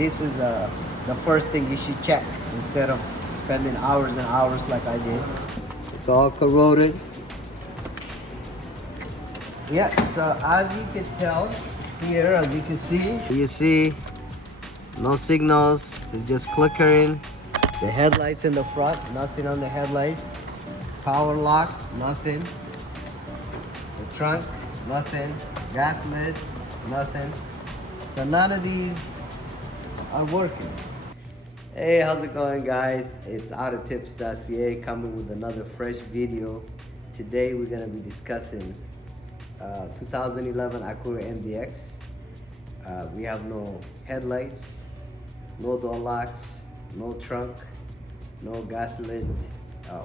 this is the first thing you should check instead of spending hours and hours like I did. It's all corroded. Yeah, so as you can tell here, as you can see, you see no signals, it's just flickering. The headlights in the front, nothing on the headlights. Power locks, nothing. The trunk, nothing. Gas lid, nothing. So none of these are working. Hey, how's it going, guys? It's autotips.ca coming with another fresh video. Today we're gonna be discussing 2011 Acura MDX. We have no headlights, no door locks, no trunk, no gas lid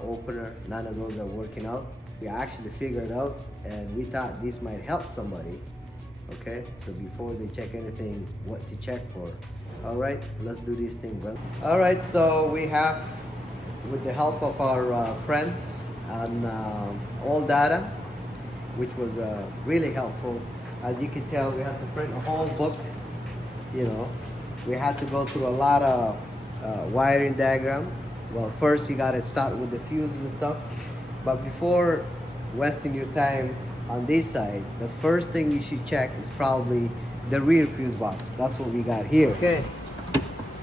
opener. None of those are working out. We actually figured out, and we thought this might help somebody. Okay, so before they check anything, what to check for. All right, let's do this thing, bro. All right, so we have, with the help of our friends on all data, which was really helpful. As you can tell, we had to print a whole book. You know, we had to go through a lot of wiring diagram. Well, first you gotta start with the fuses and stuff. But before wasting your time on this side, the first thing you should check is probably the rear fuse box. That's what we got here. Okay,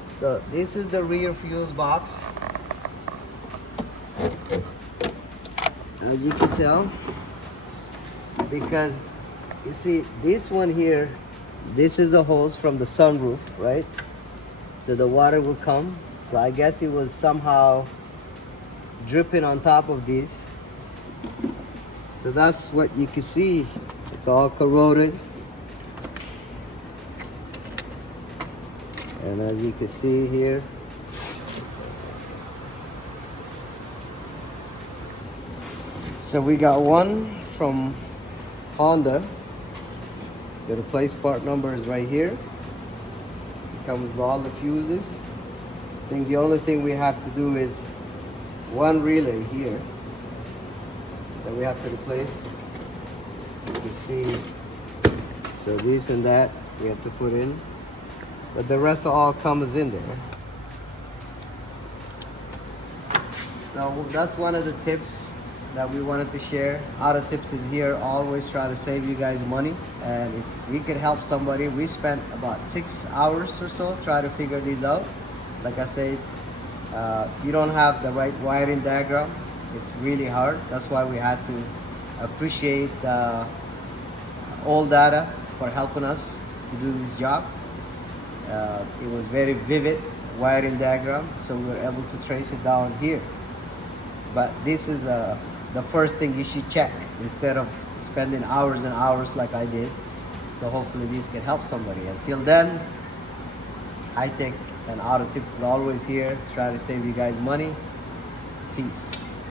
so this is the rear fuse box. As you can tell, because you see this one here, this is a hose from the sunroof, right? So the water will come. So I guess it was somehow dripping on top of this. So that's what you can see. It's all corroded. And as you can see here, so we got one from Honda. The replace part number is right here. It comes with all the fuses. I think the only thing we have to do is one relay here that we have to replace. You can see, so this and that we have to put in, but the rest all comes in there. So that's one of the tips that we wanted to share. Auto Tips is here, always try to save you guys money, and if we could help somebody, we spent about 6 hours or so trying to figure these out. Like I said, if you don't have the right wiring diagram, it's really hard. That's why we had to appreciate all data for helping us to do this job. It was very vivid wiring diagram, so we were able to trace it down here. But this is the first thing you should check instead of spending hours and hours like I did. So hopefully this can help somebody. Until then, I think, and Auto Tips is always here to try to save you guys money. Peace.